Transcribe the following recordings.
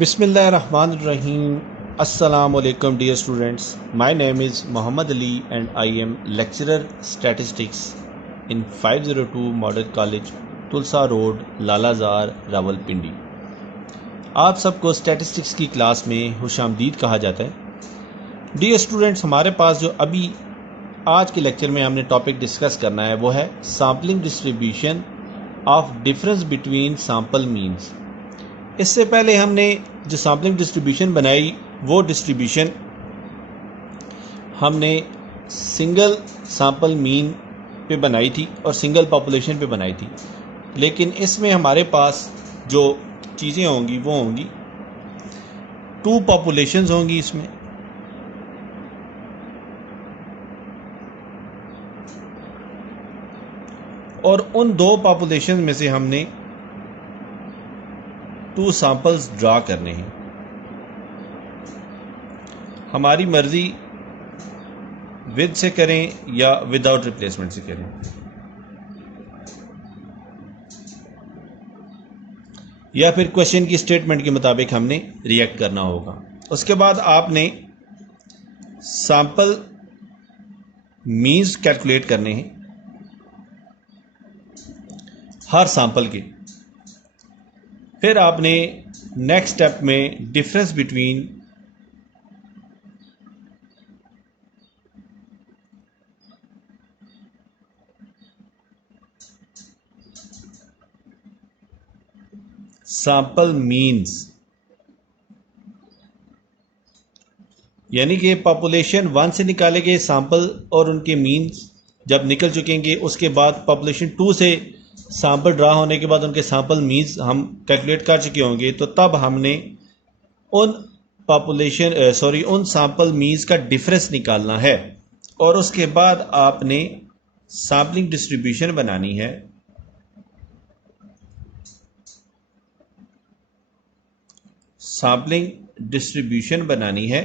Bismillahirrahmanirrahim. Assalamu alaikum dear students. My name is Muhammad Ali and I am lecturer statistics in 502 Model College, Tulsa Road, Lalazar, Rawalpindi. आप सबको statistics की class में खुशामदीद कहा जाता है। Dear students, हमारे पास जो अभी आज के लेक्चर में हमने टॉपिक डिस्कस करना है वो है sampling distribution of difference between sample means. इससे पहले हमने जो सैम्पलिंग डिस्ट्रीब्यूशन बनाई वो डिस्ट्रीब्यूशन हमने सिंगल सैम्पल मीन पे बनाई थी और सिंगल पॉपुलेशन पे बनाई थी, लेकिन इसमें हमारे पास जो चीज़ें होंगी वो होंगी टू पॉपुलेशंस होंगी इसमें, और उन दो पॉपुलेशन में से हमने टू सैंपल्स ड्रा करने हैं। हमारी मर्जी विद से करें या विदाउट रिप्लेसमेंट से करें। या फिर क्वेश्चन की स्टेटमेंट के मुताबिक हमने रिएक्ट करना होगा। उसके बाद आपने सैंपल मीन्स कैलकुलेट करने हैं हर सैंपल के। फिर आपने नेक्स्ट स्टेप में डिफरेंस बिटवीन सैंपल मीन्स, यानी कि पॉपुलेशन 1 से निकाले गए सैंपल और उनके मीन्स जब निकल चुकेंगे, उसके बाद पॉपुलेशन 2 से सैंपल ड्रा होने के बाद उनके सैंपल मीन्स हम कैलकुलेट कर चुके होंगे, तो तब हमने उन सैंपल मीन्स का डिफरेंस निकालना है। और उसके बाद आपने सैम्पलिंग डिस्ट्रीब्यूशन बनानी है। सैम्पलिंग डिस्ट्रीब्यूशन बनानी है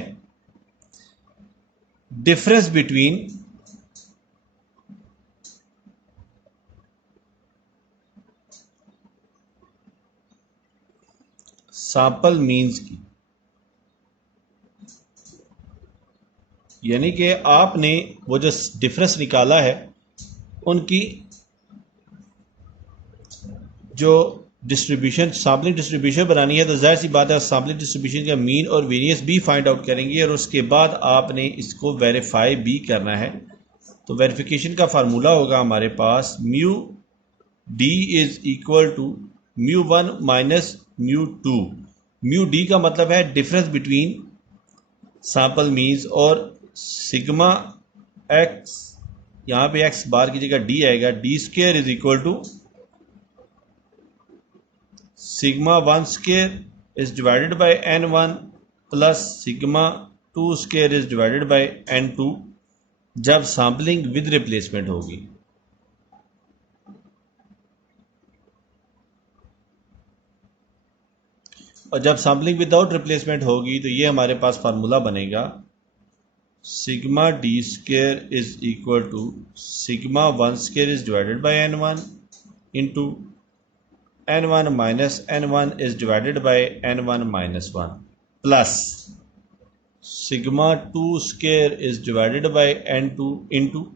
डिफरेंस बिटवीन सैंपल मीन्स की, यानी कि आपने वो जो डिफरेंस निकाला है उनकी जो डिस्ट्रीब्यूशन सैम्पलिंग डिस्ट्रीब्यूशन बनानी है, तो जाहिर सी बात है सैम्पलिंग डिस्ट्रीब्यूशन का मीन और वेरियंस भी फाइंड आउट करेंगे और उसके बाद आपने इसको वेरीफाई भी करना है। तो वेरिफिकेशन का फार्मूला होगा हमारे पास mu D is equal to mu 1 minus mu 2। Mu d का मतलब है डिफरेंस बिटवीन सैंपल मीन्स, और सिग्मा एक्स, यहाँ पे एक्स बार की जगह डी आएगा, d square is equal to sigma 1 square is divided by n1 plus sigma 2 square is divided by n2 जब सैम्पलिंग विद रिप्लेसमेंट होगी। और जब सैम्पलिंग विदाउट रिप्लेसमेंट होगी तो ये हमारे पास फार्मूला बनेगा sigma D square is equal to sigma 1 square is divided by n1 into n1 minus n1 is divided by n1 minus 1 plus sigma 2 square is divided by n2 into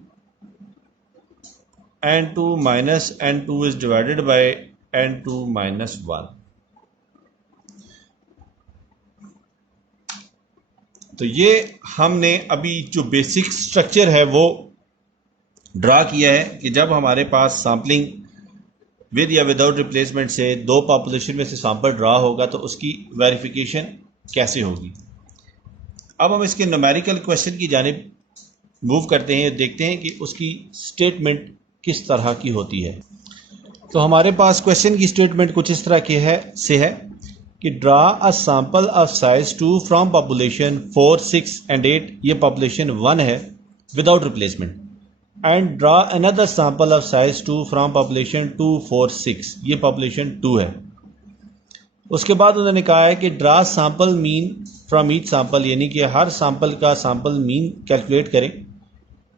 n2 minus n2 is divided by n2 minus 1। तो ये हमने अभी जो basic structure है वो draw किया है कि जब हमारे पास सैम्पलिंग विद या विदाउट रिप्लेसमेंट से दो पॉपुलेशन में से सैंपल ड्रा होगा तो उसकी वेरिफिकेशन कैसे होगी। अब हम इसके न्यूमेरिकल क्वेश्चन की जानिब मूव करते हैं, देखते हैं कि उसकी स्टेटमेंट किस तरह की होती है। तो हमारे पास क्वेश्चन की स्टेटमेंट कुछ इस तरह की है कि draw a sample of size 2 from population 4, 6 and 8, ये पॉपुलेशन 1 है without replacement, and draw another sample of size 2 from population 2, 4, 6, ये पॉपुलेशन 2 है। उसके बाद उन्होंने कहा है कि draw sample mean from each sample, यानी कि हर सैंपल का सैंपल मीन कैलकुलेट करें।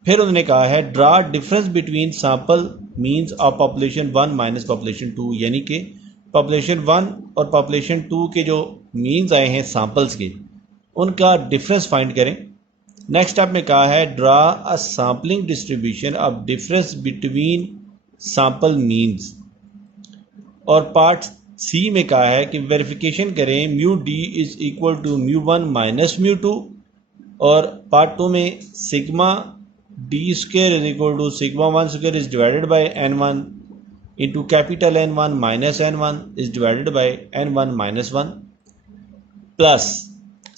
फिर उन्होंने कहा है draw difference between sample means of population 1 minus population 2, यानी कि पॉपुलेशन 1 और पॉपुलेशन 2 के जो मीन्स आए हैं सैम्पल्स के, उनका डिफरेंस फाइंड करें। नेक्स्ट स्टेप में कहा है draw a sampling distribution of difference between sample means. और पार्ट सी में कहा है कि वेरिफिकेशन करें mu D is equal to mu 1 minus mu 2, और पार्ट 2 में sigma D square is equal to sigma 1 square is divided by n1 into capital N1 minus n1 is divided by n1 minus 1 plus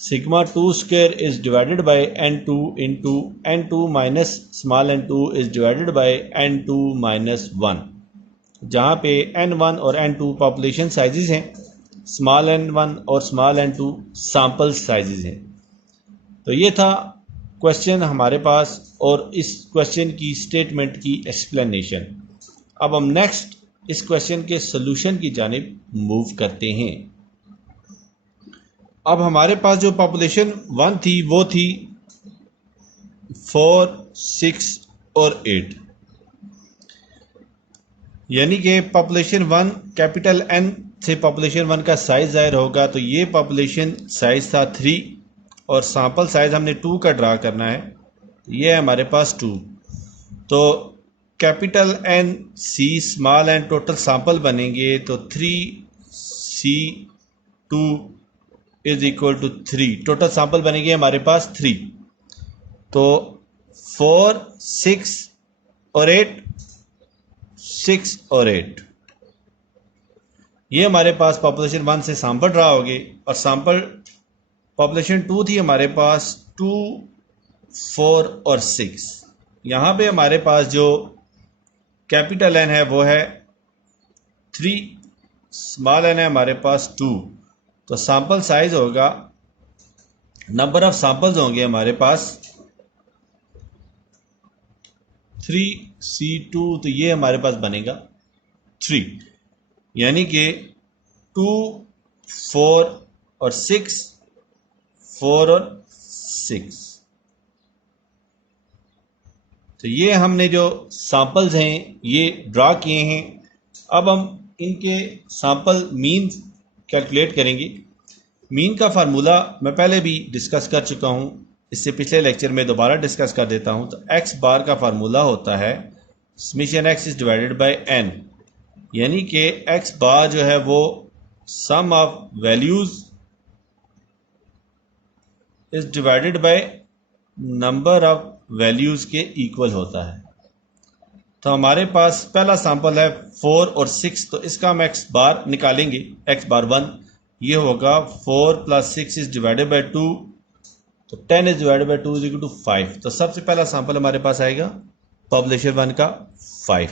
sigma 2 square is divided by n2 into n2 minus small n2 is divided by n2 minus 1, जहाँ पे n1 और n2 population sizes हैं, small n1 और small n2 sample sizes हैं। तो ये था question हमारे पास और इस क्वेश्चन की स्टेटमेंट की एक्सप्लेनेशन। अब हम नेक्स्ट इस क्वेश्चन के सॉल्यूशन की जानिब मूव करते हैं। अब हमारे पास जो पॉपुलेशन 1 थी वो थी 4, 6 और 8, यानी कि पॉपुलेशन 1 कैपिटल N से पॉपुलेशन 1 का साइज ज़ाहिर होगा। तो ये पॉपुलेशन साइज था 3 और सैंपल साइज हमने 2 का ड्रा करना है, ये है हमारे पास 2। तो capital N C small n total sample बनेंगे, तो 3C2 is equal to 3, total sample बनेंगे हमारे पास 3। तो 4, 6 और 8, 6 और 8, ये हमारे पास पॉपुलेशन 1 से सैंपल ड्रा हो गए। और सैंपल पॉपुलेशन 2 थी हमारे पास 2, 4 और 6। यहाँ पे हमारे पास जो कैपिटल N है वो है 3, स्मॉल n है हमारे पास 2। तो सैंपल साइज होगा, नंबर ऑफ सैंपल्स होंगे हमारे पास 3C2, तो ये हमारे पास बनेगा 3, यानी कि 2, 4 और 6, 4 और 6। तो ये हमने जो सैंपल्स हैं ये ड्रा किए हैं। अब हम इनके सैंपल मीन कैलकुलेट करेंगे। मीन का फार्मूला मैं पहले भी डिस्कस कर चुका हूँ, इससे पिछले लेक्चर में दोबारा डिस्कस कर देता हूँ। तो x बार का फार्मूला होता है summation x is divided by n, यानी कि x बार जो है वो sum of values is divided by number of values के इक्वल होता है। तो हमारे पास पहला सैंपल है 4 और 6, तो इसका हम x बार निकालेंगे, x बार 1 ये होगा 4 प्लस 6 इज डिवाइडेड बाय 2, तो 10 is divided by 2 is equal to 5। तो सबसे पहला सैंपल हमारे पास आएगा पॉपुलेशन 1 का 5।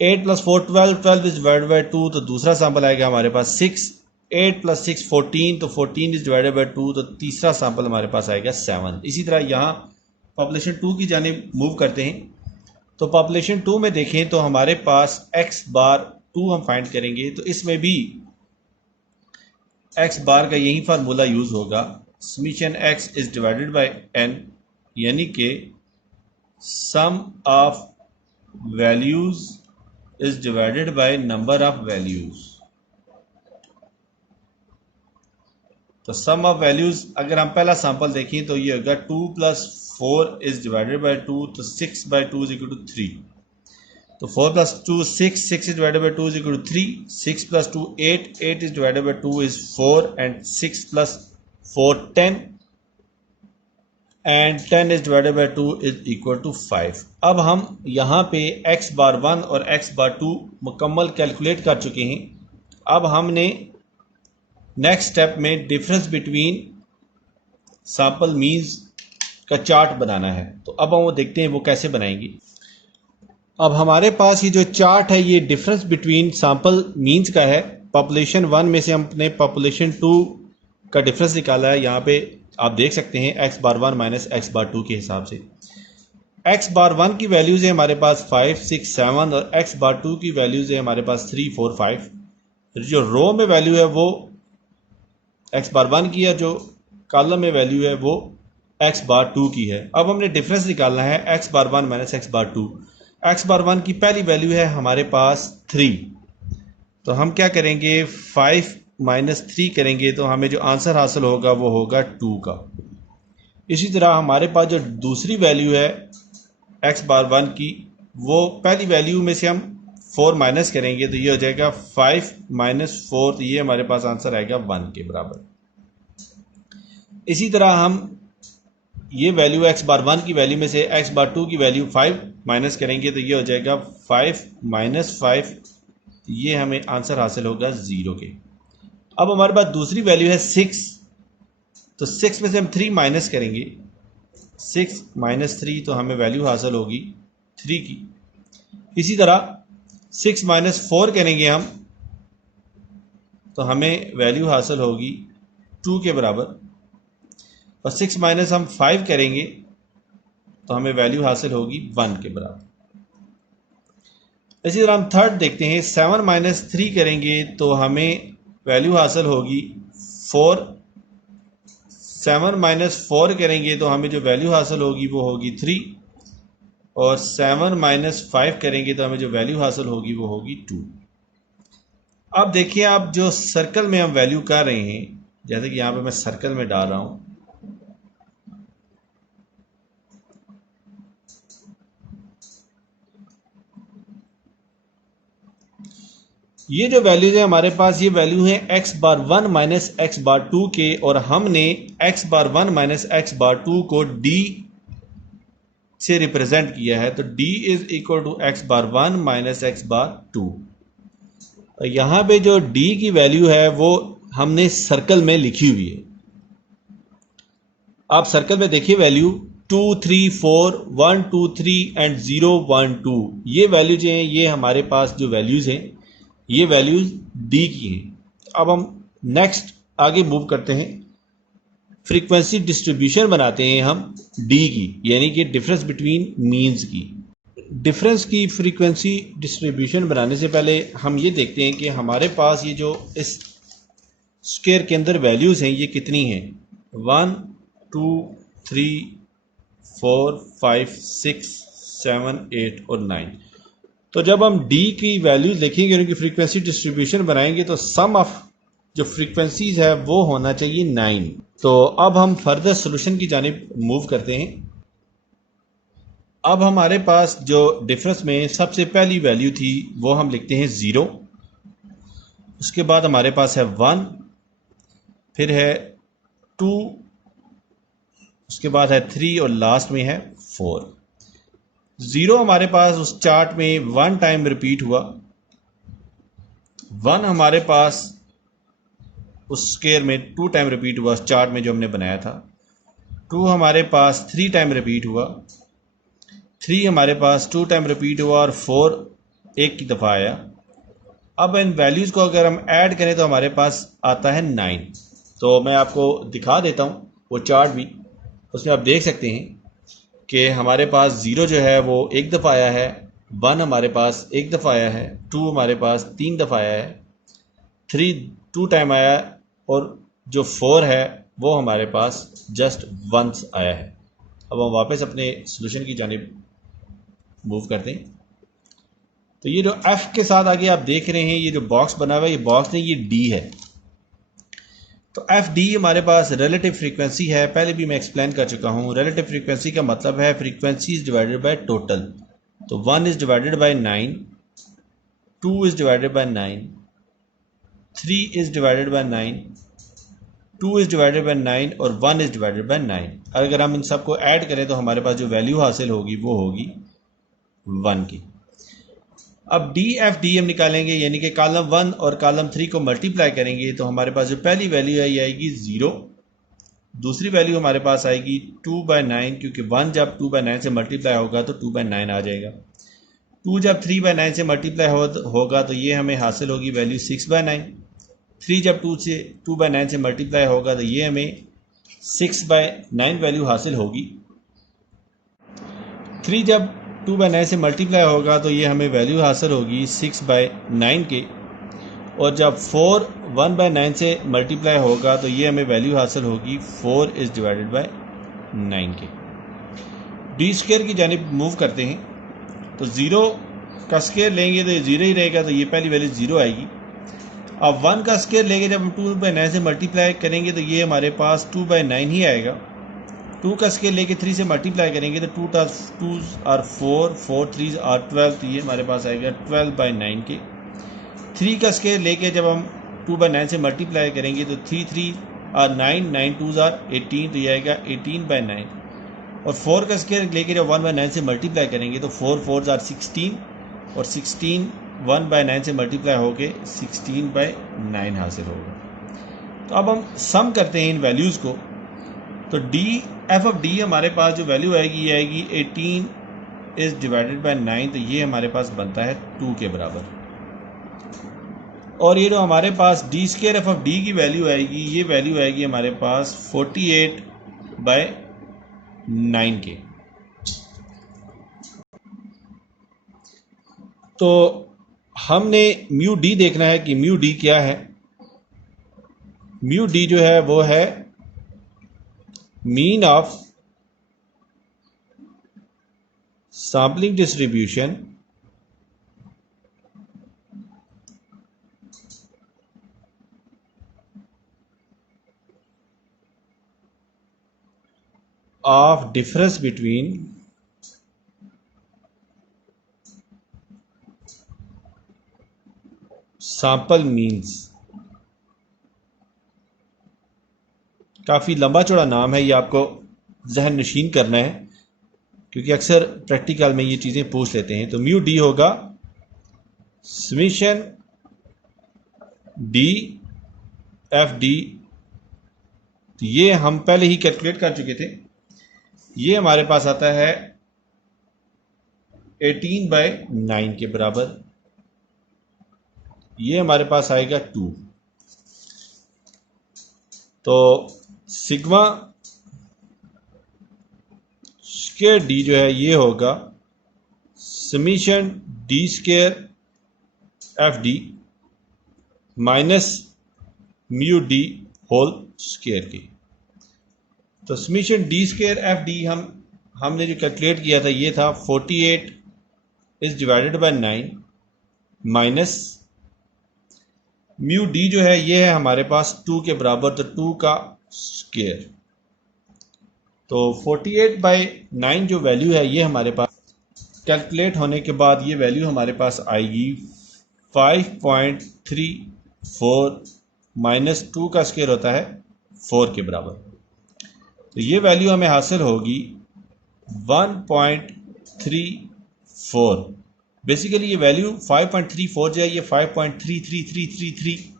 8 प्लस 4 12, 12 इज डिवाइडेड बाय 2, तो दूसरा सैंपल आएगा हमारे पास 6। 8 प्लस 6 14, तो 14 इज डिवाइडेड बाय 2, तो तीसरा सैंपल हमारे पास आएगा 7। इसी तरह यहाँ पॉपुलेशन 2 की जानिब मूव करते हैं। तो पॉपुलेशन 2 में देखें तो हमारे पास x बार 2 हम फाइंड करेंगे, तो इसमें भी x बार का यही फार्मूला यूज होगा, summation x is divided by n, यानी कि sum of values is divided by number of values. तो सम ऑफ वैल्यूज अगर हम पहला सैंपल देखें तो ये होगा 2 प्लस 4 इज डिवाइडेड बाय 2, तो 6 बाय 2 इज इक्वल टू 3। तो 4 plus 2 6, 6 is divided by 2 is equal to 3, 6 plus 2 8, 8 is divided by 2 is 4, and 6 plus 4 10, and 10 is divided by 2 is equal to 5। अब हम यहाँ पे x बार 1 और x बार 2 मुकम्मल calculate कर चुके हैं। अब हमने नेक्स्ट स्टेप में डिफरेंस बिटवीन सैंपल मीन्स का चार्ट बनाना है। तो अब हम वो देखते हैं वो कैसे बनाएंगे। अब हमारे पास ये जो चार्ट है ये डिफरेंस बिटवीन सैंपल मीन्स का है। पॉपुलेशन 1 में से हमने पॉपुलेशन 2 का डिफरेंस निकाला है। यहाँ पे आप देख सकते हैं x बार 1 माइनस x बार 2 के हिसाब से। x बार 1 की वैल्यूज़ है हमारे पास 5, 6, 7 और x बार 2 की वैल्यूज़ है हमारे पास 3, 4, 5। जो रो में वैल्यू है वो x बार 1 की है, जो कॉलम में वैल्यू है वो x बार 2 की है। अब हमने डिफरेंस निकालना है x बार 1 माइनस x बार 2। x बार 1 की पहली वैल्यू है हमारे पास 3, तो हम क्या करेंगे, 5 माइनस 3 करेंगे तो हमें जो आंसर हासिल होगा वो होगा 2 का। इसी तरह हमारे पास जो दूसरी वैल्यू है x बार 1 की, वो पहली वैल्यू में से हम 4 माइनस करेंगे तो ये हो जाएगा 5 माइनस 4, तो ये हमारे पास आंसर आएगा 1 के बराबर। इसी तरह हम ये वैल्यू x बार 1 की वैल्यू में से x बार 2 की वैल्यू 5 माइनस करेंगे तो ये हो जाएगा 5 माइनस 5, ये हमें आंसर हासिल होगा 0 के। अब हमारे पास दूसरी वैल्यू है 6, तो 6 में से हम 3 माइनस करेंगे, 6 माइनस 3 तो हमें वैल्यू हासिल होगी 3 की। इसी तरह 6 माइनस 4 करेंगे हम तो हमें वैल्यू हासिल होगी 2 के बराबर, और 6 माइनस हम 5 करेंगे तो हमें वैल्यू हासिल होगी 1 के बराबर। इसी तरह हम थर्ड देखते हैं, 7 माइनस 3 करेंगे तो हमें वैल्यू हासिल होगी 4। 7 माइनस 4 करेंगे तो हमें जो वैल्यू हासिल होगी वो होगी 3, और 7 माइनस 5 करेंगे तो हमें जो वैल्यू हासिल होगी वो होगी 2। अब देखिए, आप जो सर्कल में हम वैल्यू कर रहे हैं, जैसे कि यहाँ पे मैं सर्कल में डाल रहा हूँ, ये जो वैल्यूज है हमारे पास, ये वैल्यू है x bar 1 minus x bar 2 के, और हमने x bar 1 minus x bar 2 को d से रिप्रेजेंट किया है, तो d is equal to x bar 1 minus x bar 2। यहाँ पे जो d की वैल्यू है वो हमने सर्कल में लिखी हुई है। आप सर्कल में देखिए वैल्यू 2 3 4 1 2 3 एंड 0 1 2, ये वैल्यू जो हैं ये हमारे पास जो वैल्यूज़ हैं ये वैल्यूज़ d की हैं। अब हम नेक्स्ट आगे मूव करते हैं, फ्रीक्वेंसी डिस्ट्रीब्यूशन बनाते हैं हम d की, यानी कि डिफरेंस बिटवीन मीन्स की। डिफरेंस की फ्रीक्वेंसी डिस्ट्रीब्यूशन बनाने से पहले हम ये देखते हैं कि हमारे पास ये जो इस स्क्वायर के अंदर वैल्यूज़ हैं ये कितनी हैं, 1 2 3 4 5 6 7 8 और 9। तो जब हम d की वैल्यूज लिखेंगे, उनकी फ्रीक्वेंसी डिस्ट्रीब्यूशन बनाएंगे, तो सम ऑफ जो फ्रीक्वेंसीज है वो होना चाहिए 9। तो अब हम फर्दर सोल्यूशन की जानिब मूव करते हैं। अब हमारे पास जो डिफरेंस में सबसे पहली वैल्यू थी वो हम लिखते हैं 0, उसके बाद हमारे पास है 1, फिर है 2, उसके बाद है 3 और लास्ट में है 4। 0 हमारे पास उस चार्ट में 1 टाइम रिपीट हुआ, 1 हमारे पास उस स्क्वायर में 2 टाइम रिपीट हुआ उस चार्ट में जो हमने बनाया था, 2 हमारे पास 3 टाइम रिपीट हुआ, 3 हमारे पास 2 टाइम रिपीट हुआ, और 4 एक की दफ़ा आया। अब इन वैल्यूज़ को अगर हम ऐड करें तो हमारे पास आता है 9। तो मैं आपको दिखा देता हूँ वो चार्ट भी, उसमें आप देख सकते हैं कि हमारे पास 0 जो है वो एक दफ़ा आया है, 1 हमारे पास एक दफ़ा आया है, 2 हमारे पास 3 दफ़ा आया है, 3 2 टाइम आया, और जो 4 है वो हमारे पास जस्ट वंस आया है। अब हम वापस अपने सोल्यूशन की जानिब मूव करते हैं। तो ये जो f के साथ आगे आप देख रहे हैं, ये जो बॉक्स बना हुआ है, ये बॉक्स नहीं, ये d है। तो एफ डी हमारे पास रिलेटिव फ्रीक्वेंसी है, पहले भी मैं एक्सप्लेन कर चुका हूँ। रिलेटिव फ्रीक्वेंसी का मतलब है frequency is divided by total. तो 1 is divided by 9, 2 is divided by 9, 3 is divided by 9, 2 is divided by 9 और 1 इज डिवाइडेड बाय 9। अगर हम इन सबको ऐड करें तो हमारे पास जो वैल्यू हासिल होगी वो होगी 1 की। अब डी एफ डी हम निकालेंगे, यानी कि कॉलम 1 और कॉलम 3 को मल्टीप्लाई करेंगे तो हमारे पास जो पहली वैल्यू है ये आएगी 0, दूसरी वैल्यू हमारे पास आएगी 2/9, क्योंकि 1 जब 2/9 से मल्टीप्लाई होगा तो 2/9 आ जाएगा। 2 जब 3/9 से मल्टीप्लाई होगा तो ये हमें हासिल होगी वैल्यू 6/9। 3 जब 2/9 से मल्टीप्लाई होगा तो ये हमें 6/9 वैल्यू हासिल होगी। 3 जब 2/9 से मल्टीप्लाई होगा तो ये हमें वैल्यू हासिल होगी 6/9 के, और जब 4 1/9 से मल्टीप्लाई होगा तो ये हमें वैल्यू हासिल होगी 4 इज डिवाइडेड बाय 9 के। डी स्क्वायर की जानिब मूव करते हैं, तो 0 का स्क्वायर लेंगे तो ये 0 ही रहेगा, तो ये पहली वैल्यू 0 आएगी। अब 1 का स्क्वायर लेके जब हम 2/9 से मल्टीप्लाई करेंगे तो ये हमारे पास 2/9 ही आएगा। 2 का स्क्वायर लेके 3 से मल्टीप्लाई करेंगे तो 2 आर 4, 4 3 आर 12, तो ये हमारे पास आएगा 12/9 के। 3 का स्क्वायर लेके जब हम 2/9 से मल्टीप्लाई करेंगे तो 3 3 आर 9, 9 2 आर 18, तो ये आएगा 18/9। और 4 का स्क्वायर लेके जब 1/9 से मल्टीप्लाई करेंगे तो 4 4 आर 16, और 16 1/9 से मल्टीप्लाई होके 16/9 हासिल होगा। तो अब हम सम करते हैं इन वैल्यूज़ को। तो एफ ऑफ डी हमारे पास जो वैल्यू आएगी ये आएगी 18 इज डिवाइडेड बाय 9, तो ये हमारे पास बनता है 2 के बराबर। और ये जो हमारे पास d square f of d की वैल्यू आएगी, ये वैल्यू आएगी हमारे पास 48/9 के। तो हमने म्यू डी देखना है कि म्यू डी क्या है। म्यू डी जो है वो है mean of sampling distribution of difference between sample means। काफ़ी लंबा चौड़ा नाम है, ये आपको जहन नशीन करना है क्योंकि अक्सर प्रैक्टिकल में ये चीज़ें पूछ लेते हैं। तो म्यू डी होगा समेशन डी एफ डी, तो ये हम पहले ही कैलकुलेट कर चुके थे। ये हमारे पास आता है 18/9 के बराबर, ये हमारे पास आएगा 2। तो सिग्मा स्क्वायर डी जो है ये होगा summation D square F D minus mu D whole square की। तो summation D square F D हमने जो कैलकुलेट किया था ये था 48 is divided by 9 minus mu D जो है ये है हमारे पास 2 के बराबर, तो 2 का स्क्वायर। तो 48/9 जो वैल्यू है ये हमारे पास कैलकुलेट होने के बाद ये वैल्यू हमारे पास आएगी 5.34 माइनस 2 का स्क्वायर होता है 4 के बराबर। तो ये वैल्यू हमें हासिल होगी 1.34। बेसिकली ये वैल्यू 5.34 जो है ये 5.33333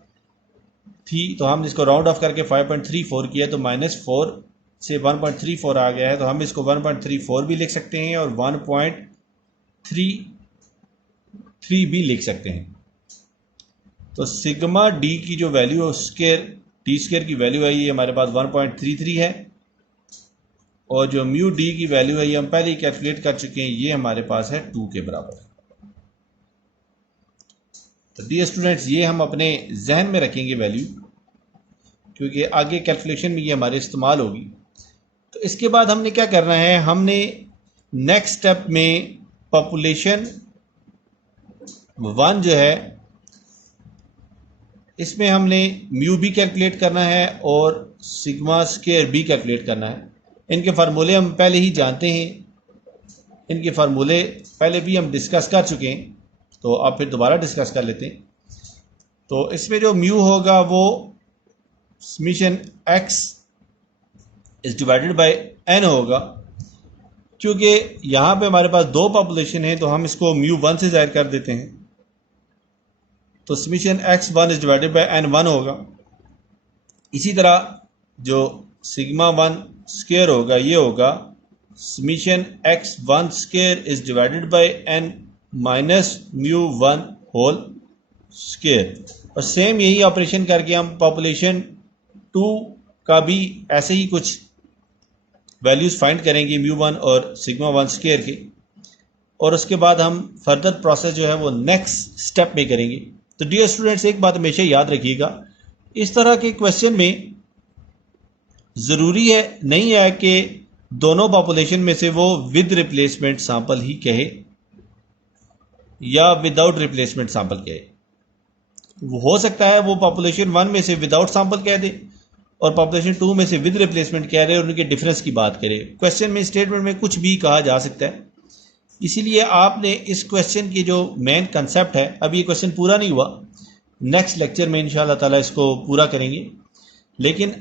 थी, तो हम इसको राउंड ऑफ करके 5.34 किया तो -4 से 1.34 आ गया है। तो हम इसको 1.34 भी लिख सकते हैं और 1.33 भी लिख सकते हैं। तो सिग्मा डी की जो वैल्यू स्क्वायर डी स्क्वायर की वैल्यू है ये हमारे पास 1.33 है, और जो म्यू डी की वैल्यू है ये हम पहले ही कैलकुलेट कर चुके हैं, ये हमारे पास है 2 के बराबर। तो डियर स्टूडेंट्स ये हम अपने जहन में रखेंगे वैल्यू, क्योंकि आगे कैलकुलेशन में ये हमारे इस्तेमाल होगी। तो इसके बाद हमने क्या करना है, हमने नेक्स्ट स्टेप में पॉपुलेशन 1 जो है इसमें हमने म्यू भी कैलकुलेट करना है और सिग्मा स्क्वायर भी कैलकुलेट करना है। इनके फार्मूले हम पहले ही जानते हैं, इनके फार्मूले पहले भी हम डिस्कस कर चुके हैं, तो आप फिर दोबारा डिस्कस कर लेते हैं। तो इसमें जो म्यू होगा वो summation x is divided by n होगा। क्योंकि यहाँ पे हमारे पास 2 पॉपुलेशन है तो हम इसको म्यू 1 से ज़ाहिर कर देते हैं, तो summation x1 is divided by n1 होगा। इसी तरह जो सिग्मा 1 स्क्वायर होगा ये होगा summation x1 square is divided by n minus mu 1 whole square. और सेम यही ऑपरेशन करके हम पॉपुलेशन 2 का भी ऐसे ही कुछ वैल्यूज़ फाइंड करेंगे म्यू 1 और सिग्मा 1 स्क्वायर के, और उसके बाद हम फर्दर प्रोसेस जो है वो नेक्स्ट स्टेप में करेंगे। तो डियर स्टूडेंट्स एक बात हमेशा याद रखिएगा, इस तरह के क्वेश्चन में ज़रूरी है नहीं है कि दोनों पॉपुलेशन में से वो विद रिप्लेसमेंट सैंपल ही कहे या विदाउट रिप्लेसमेंट सैंपल कहे। हो सकता है वो पॉपुलेशन 1 में से विदाउट सैंपल कह दे और पॉपुलेशन 2 में से विद रिप्लेसमेंट कह रहे और उनके डिफरेंस की बात करे। क्वेश्चन में स्टेटमेंट में कुछ भी कहा जा सकता है, इसीलिए आपने इस क्वेश्चन की जो मेन कंसेप्ट है, अभी ये क्वेश्चन पूरा नहीं हुआ, नेक्स्ट लेक्चर में इंशाल्लाह ताला इसको पूरा करेंगे, लेकिन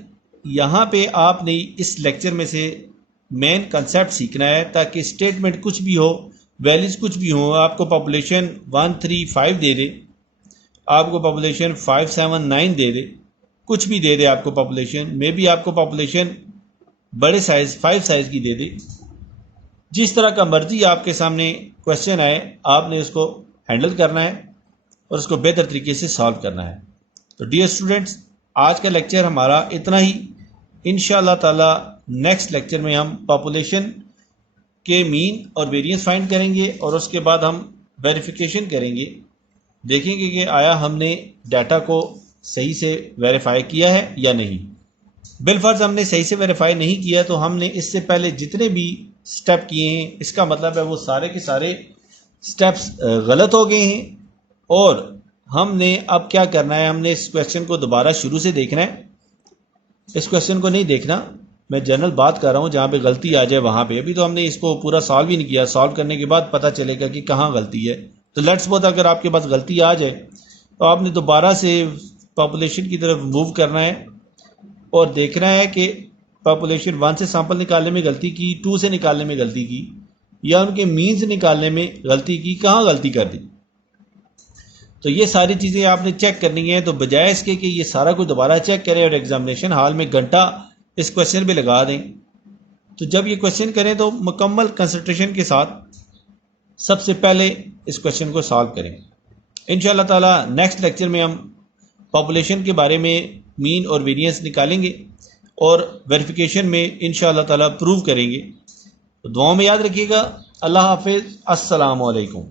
यहाँ पे आपने इस लेक्चर में से मेन कंसेप्ट सीखना है ताकि स्टेटमेंट कुछ भी हो, वैल्यूज कुछ भी हो, आपको पॉपुलेशन 135 दे दे, आपको पॉपुलेशन 579 दे दे, कुछ भी दे दे आपको पॉपुलेशन, मे बी आपको पॉपुलेशन बड़े साइज 5 साइज की दे दे, जिस तरह का मर्जी आपके सामने क्वेश्चन आए आपने उसको हैंडल करना है और उसको बेहतर तरीके से सॉल्व करना है। तो डियर स्टूडेंट्स, आज का लेक्चर हमारा इतना ही। इंशाअल्लाह ताला नेक्स्ट लेक्चर में हम पॉपुलेशन के मीन और वेरिएंस फाइंड करेंगे और उसके बाद हम वेरिफिकेशन करेंगे, देखेंगे कि आया हमने डाटा को सही से वेरीफाई किया है या नहीं। बिलफर्ज हमने सही से वेरीफाई नहीं किया तो हमने इससे पहले जितने भी स्टेप किए हैं, इसका मतलब है वो सारे के सारे स्टेप्स गलत हो गए हैं और हमने अब क्या करना है, हमने इस क्वेश्चन को दोबारा शुरू से देखना है। इस क्वेश्चन को नहीं देखना, मैं जनरल बात कर रहा हूँ, जहाँ पे गलती आ जाए वहाँ पे। अभी तो हमने इसको पूरा सॉल्व ही नहीं किया, सॉल्व करने के बाद पता चलेगा कि कहाँ गलती है। तो लेट्स सपोज अगर आपके पास गलती आ जाए तो आपने दोबारा से पॉपुलेशन की तरफ मूव करना है और देखना है कि पॉपुलेशन 1 से सैंपल निकालने में गलती की, 2 से निकालने में गलती की, या उनके मीन्स निकालने में गलती की, कहाँ गलती कर दी। तो ये सारी चीज़ें आपने चेक करनी है। तो बजाय इसके कि ये सारा कुछ दोबारा चेक करें और एग्जामिनेशन हॉल में घंटा इस क्वेश्चन पे लगा दें, तो जब ये क्वेश्चन करें तो मुकम्मल कंसंट्रेशन के साथ सबसे पहले इस क्वेश्चन को सॉल्व करें। इंशाअल्लाह ताला नेक्स्ट लेक्चर में हम पॉपुलेशन के बारे में मीन और वेरिएंस निकालेंगे और वेरिफिकेशन में इंशाअल्लाह ताला प्रूव करेंगे। तो दुआओं में याद रखिएगा। अल्लाह हाफिज़। अस्सलामु अलैकुम।